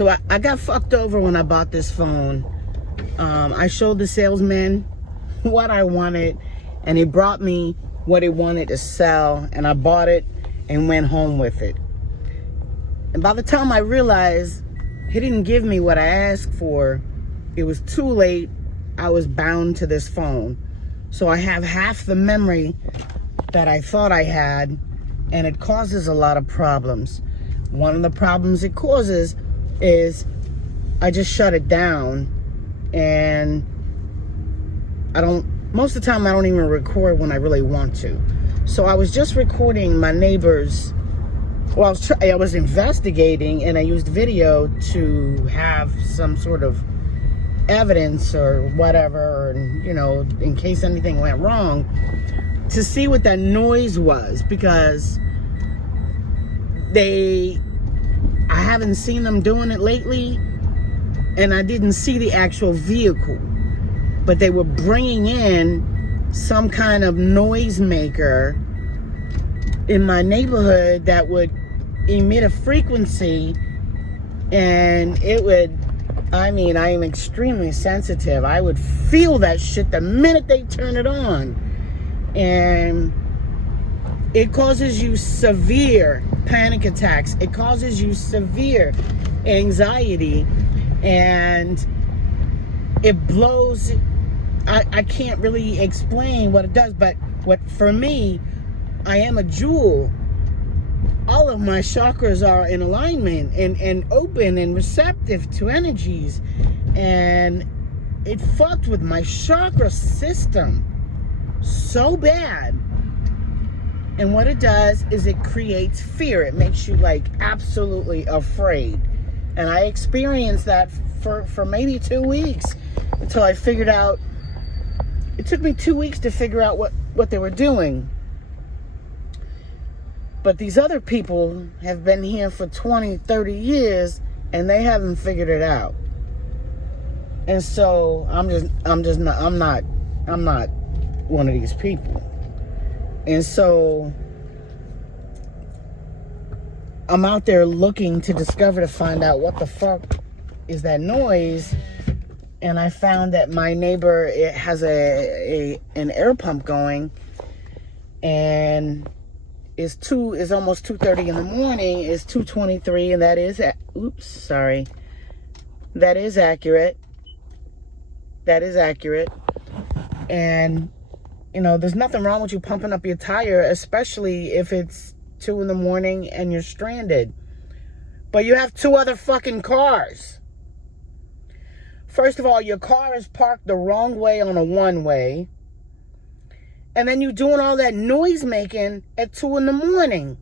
So I got fucked over when I bought this phone. I showed the salesman what I wanted, and he brought me what he wanted to sell, and I bought it and went home with it. And by the time I realized he didn't give me what I asked for, it was too late. I was bound to this phone. So I have half the memory that I thought I had, and it causes a lot of problems. One of the problems it causes is I just shut it down, and most of the time I don't even record when I really want to. So I was just recording my neighbor's, well, I was investigating, and I used video to have some sort of evidence or whatever, and you know, in case anything went wrong, to see what that noise was, because I haven't seen them doing it lately, and I didn't see the actual vehicle, but they were bringing in some kind of noisemaker in my neighborhood that would emit a frequency, and it would, I mean, I am extremely sensitive. I would feel that shit the minute they turn it on. And it causes you severe panic attacks. It causes you severe anxiety. And it blows. I can't really explain what it does, but for me, I am a jewel. All of my chakras are in alignment and open and receptive to energies, and it fucked with my chakra system so bad. And what it does is it creates fear. It makes you like absolutely afraid. And I experienced that for maybe 2 weeks until I figured out. It took me 2 weeks to figure out what they were doing. But these other people have been here for 20, 30 years, and they haven't figured it out. And so I'm not one of these people. And so I'm out there looking to find out what the fuck is that noise. And I found that my neighbor, it has an air pump going, and it's almost 2:30 in the morning. It's 2:23, and that is accurate. That is accurate. And you know, there's nothing wrong with you pumping up your tire, especially if it's 2 in the morning and you're stranded. But you have 2 other fucking cars. First of all, your car is parked the wrong way on a one-way. And then you're doing all that noise making at 2 in the morning.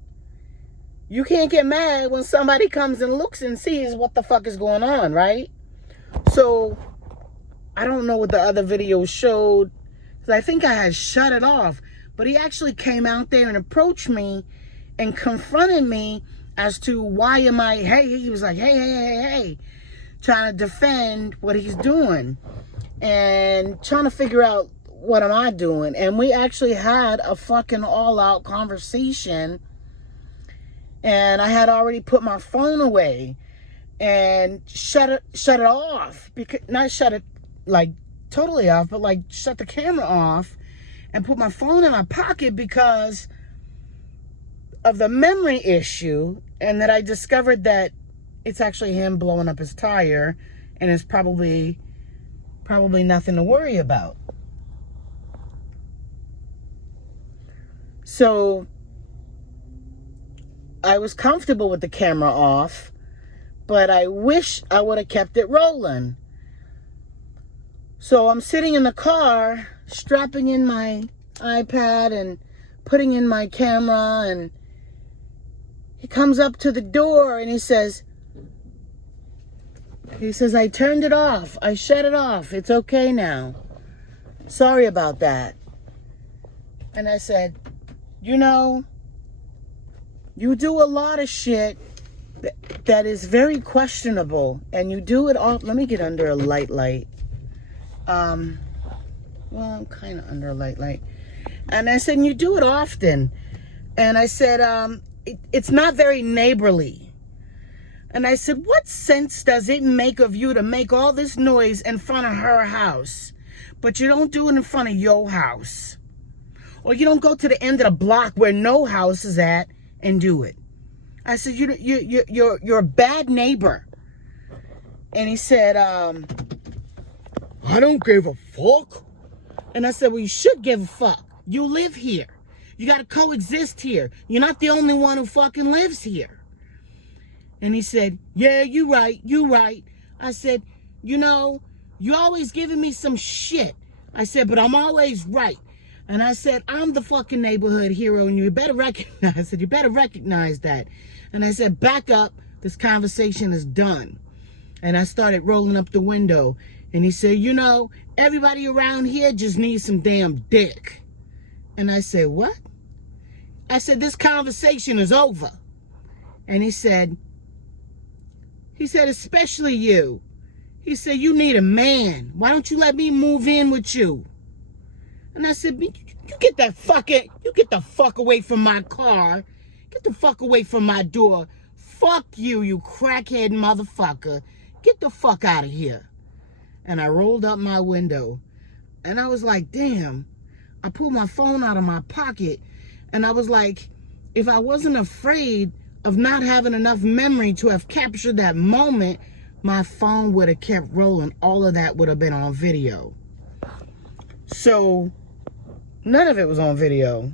You can't get mad when somebody comes and looks and sees what the fuck is going on, right? So, I don't know what the other videos showed, because I think I had shut it off. But he actually came out there and approached me and confronted me as to why am I, he was like, hey, trying to defend what he's doing and trying to figure out what am I doing. And we actually had a fucking all-out conversation, and I had already put my phone away and shut it off, because not shut it like totally off, but like shut the camera off and put my phone in my pocket because of the memory issue, and that I discovered that it's actually him blowing up his tire, and it's probably nothing to worry about. So I was comfortable with the camera off, but I wish I would have kept it rolling. So I'm sitting in the car, strapping in my iPad and putting in my camera, and he comes up to the door and he says, I turned it off. I shut it off. It's okay now. Sorry about that. And I said, you know, you do a lot of shit that is very questionable, and you do it all. Let me get under a light. Well, I'm kind of under a light. And I said, and you do it often. And I said, it's not very neighborly. And I said, what sense does it make of you to make all this noise in front of her house, but you don't do it in front of your house? Or you don't go to the end of the block where no house is at and do it? I said, you're a bad neighbor. And he said, I don't give a fuck. And I said, well, you should give a fuck. You live here. You got to coexist here. You're not the only one who fucking lives here. And he said, yeah, you right. I said, you always giving me some shit. I said, but I'm always right. And I said, I'm the fucking neighborhood hero, and you better recognize that. And I said, back up. This conversation is done. And I started rolling up the window. And he said, everybody around here just needs some damn dick. And I said, what? I said, this conversation is over. And he said, especially you. He said, you need a man. Why don't you let me move in with you? And I said, you get the fuck away from my car. Get the fuck away from my door. Fuck you, you crackhead motherfucker. Get the fuck out of here. And I rolled up my window. And I was like, damn. I pulled my phone out of my pocket. And I was like, if I wasn't afraid of not having enough memory to have captured that moment, my phone would have kept rolling. All of that would have been on video. So, none of it was on video.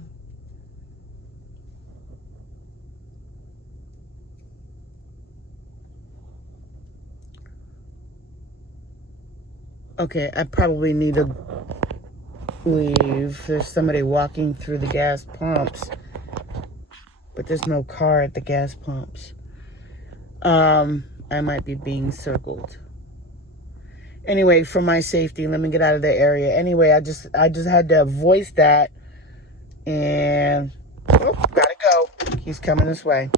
Okay, I probably need to leave. There's somebody walking through the gas pumps, but there's no car at the gas pumps. I might be being circled. Anyway, for my safety, let me get out of the area. Anyway, I just had to voice that, and gotta go. He's coming this way.